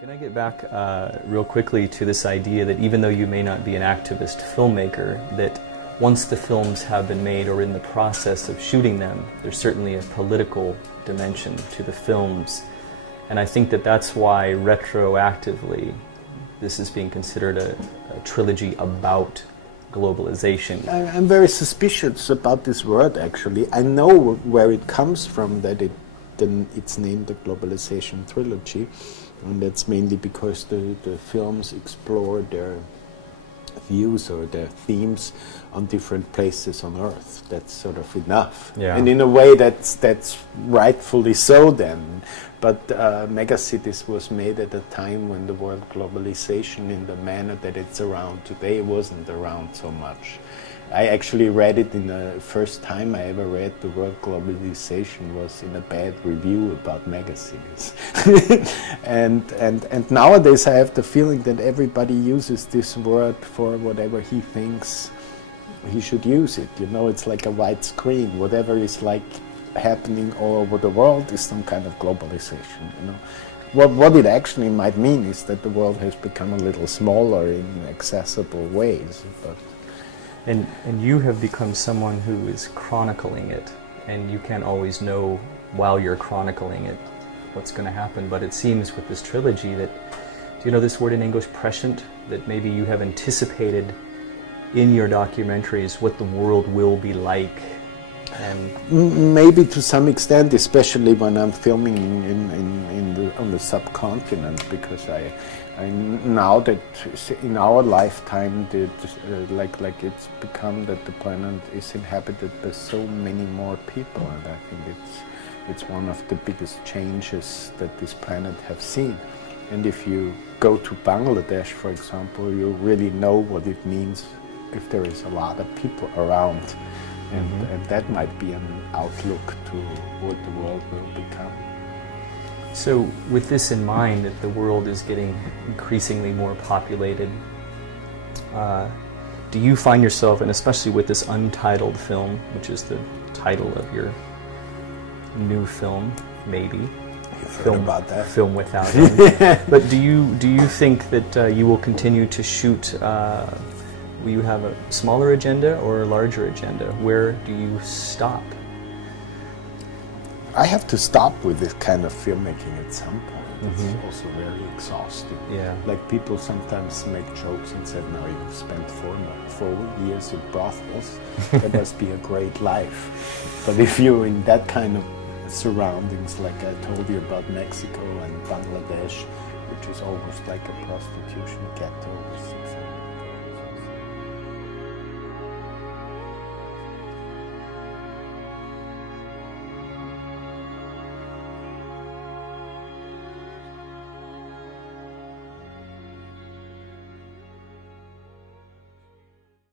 Can I get back real quickly to this idea that even though you may not be an activist filmmaker, that once the films have been made or in the process of shooting them, there's certainly a political dimension to the films. And I think that that's why retroactively this is being considered a trilogy about globalization. I'm very suspicious about this word, actually. I know where it comes from, that it's named the Globalization Trilogy, and that's mainly because the films explore their views or their themes on different places on Earth. That's sort of enough. Yeah. And in a way that's rightfully so then. But Megacities was made at a time when the word globalization in the manner that it's around today wasn't around so much. I actually read it in the first time I ever read the word globalization was in a bad review about Megacities. and nowadays I have the feeling that everybody uses this word for whatever he thinks he should use it. You know, it's like a white screen. Whatever is like happening all over the world is some kind of globalization, you know. What it actually might mean is that the world has become a little smaller in accessible ways. But And you have become someone who is chronicling it, and you can't always know while you're chronicling it what's going to happen, but it seems with this trilogy that, do you know this word in English, prescient, that maybe you have anticipated in your documentaries what the world will be like? And maybe to some extent, especially when I'm filming on the subcontinent, because I now that in our lifetime, like it's become that the planet is inhabited by so many more people, and I think it's one of the biggest changes that this planet have seen. And if you go to Bangladesh, for example, you really know what it means if there is a lot of people around. And that might be an outlook to what the world will become. So with this in mind, that the world is getting increasingly more populated, do you find yourself, and especially with this untitled film, which is the title of your new film, maybe? You've heard about that. Film without him. But do you think that you will continue to shoot? Will you have a smaller agenda or a larger agenda? Where do you stop? I have to stop with this kind of filmmaking at some point. It's also very exhausting. Yeah. Like people sometimes make jokes and say, now you've spent 4 years in brothels, that must be a great life. But if you're in that kind of surroundings, like I told you about Mexico and Bangladesh, which is almost like a prostitution ghetto,